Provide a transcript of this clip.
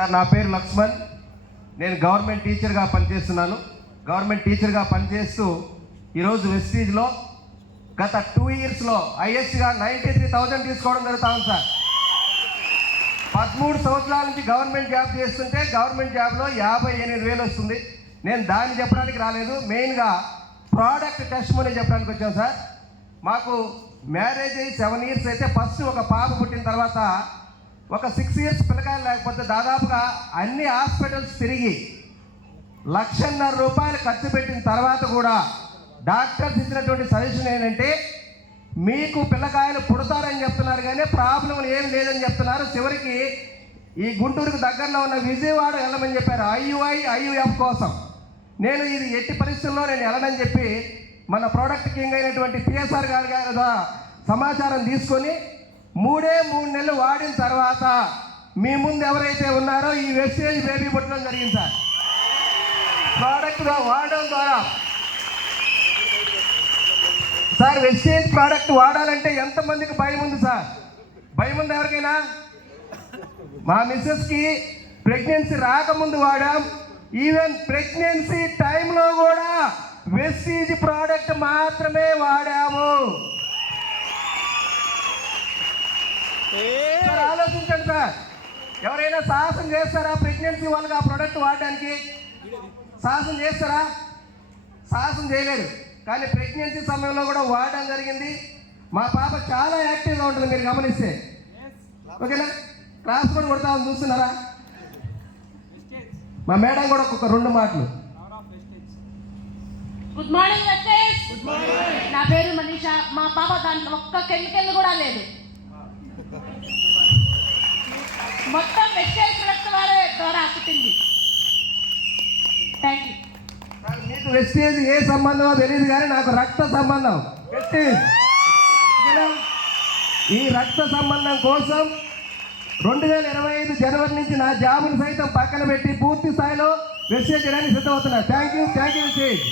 Sir నా పేరు లక్ష్మణ్. నేను గవర్నమెంట్ టీచర్గా పనిచేస్తున్నాను. గవర్నమెంట్ టీచర్గా పనిచేస్తూ ఈరోజు వెస్టీజ్లో గత 2 yearsలో హైయెస్ట్గా 93,000 తీసుకోవడం జరుగుతుంది సార్. 13 సంవత్సరాల నుంచి గవర్నమెంట్ జాబ్ చేస్తుంటే గవర్నమెంట్ జాబ్లో 58,000 వస్తుంది. నేను దాన్ని చెప్పడానికి రాలేదు, మెయిన్గా ప్రోడక్ట్ టెస్ట్ మనీ చెప్పడానికి వచ్చాను సార్. మాకు మ్యారేజ్ అయ్యి 7 years అయితే ఫస్ట్ ఒక పాప పుట్టిన తర్వాత ఒక 6 years పిల్లకాయలు లేకపోతే దాదాపుగా అన్ని హాస్పిటల్స్ తిరిగి 1,50,000 రూపాయలు ఖర్చు పెట్టిన తర్వాత కూడా డాక్టర్స్ ఇచ్చినటువంటి సజెషన్ ఏంటంటే మీకు పిల్లకాయలు పుడతారని చెప్తున్నారు కానీ ప్రాబ్లం ఏం లేదని చెప్తున్నారు. చివరికి ఈ గుంటూరుకు దగ్గరలో ఉన్న విజయవాడ వెళ్ళమని చెప్పారు IUF కోసం. నేను ఇది ఎట్టి పరిస్థితుల్లో నేను వెళ్ళనని చెప్పి మన ప్రోడక్ట్ కింగ్ అయినటువంటి PSR గారి సమాచారం తీసుకొని 3 నెలలు వాడిన తర్వాత మీ ముందు ఎవరైతే ఉన్నారో ఈ వెస్టేజ్ బేబీ పుట్టడం జరిగింది సార్. ప్రోడక్ట్గా వాడడం ద్వారా సార్ వెస్టేజ్ ప్రోడక్ట్ వాడాలంటే ఎంతమందికి భయం ఉంది సార్? భయం ఉంది ఎవరికైనా? మా మిస్సెస్కి ప్రెగ్నెన్సీ రాకముందు వాడాం, ఈవెన్ ప్రెగ్నెన్సీ టైంలో కూడా వెస్టీజ్ ప్రోడక్ట్ మాత్రమే వాడాము. సార్ ఆలోచించండి సార్, ఎవరైనా సాహసం చేస్తారా ప్రెగ్నెన్సీ వాళ్ళకి ఆ ప్రోడక్ట్ వాడడానికి? సాహసం చేస్తారా? సాహసం చేయలేరు. కానీ ప్రెగ్నెన్సీ సమయంలో కూడా వాడడం జరిగింది. మా పాప చాలా యాక్టివ్గా ఉంటుంది, మీరు గమనిస్తే. ఓకేనా? క్లాస్ కూడా కొడతామని చూస్తున్నారా? మా మేడం కూడా ఒక 2 మాటలు. గుడ్ మార్నింగ్ వెస్టేజ్. నా పేరు మనీషా. మా పాప దాంట్లో ఒక్క కెమికల్ కూడా లేదు, మొత్తం వెస్టేజ్ ప్రొడక్ట్ వాడే ద్వారా పుట్టింది. Thank you. మీకు వెస్టేజ్ ఏ సంబంధమో తెలియదు కానీ నాకు రక్త సంబంధం వెస్టేజ్. ఈ రక్త సంబంధం కోసం 2025 జనవరి నుంచి నా జాబును సైతం పక్కన పెట్టి పూర్తి స్థాయిలో వెస్టేజ్ చేయడానికి సిద్ధమవుతున్నా. Thank you wastage.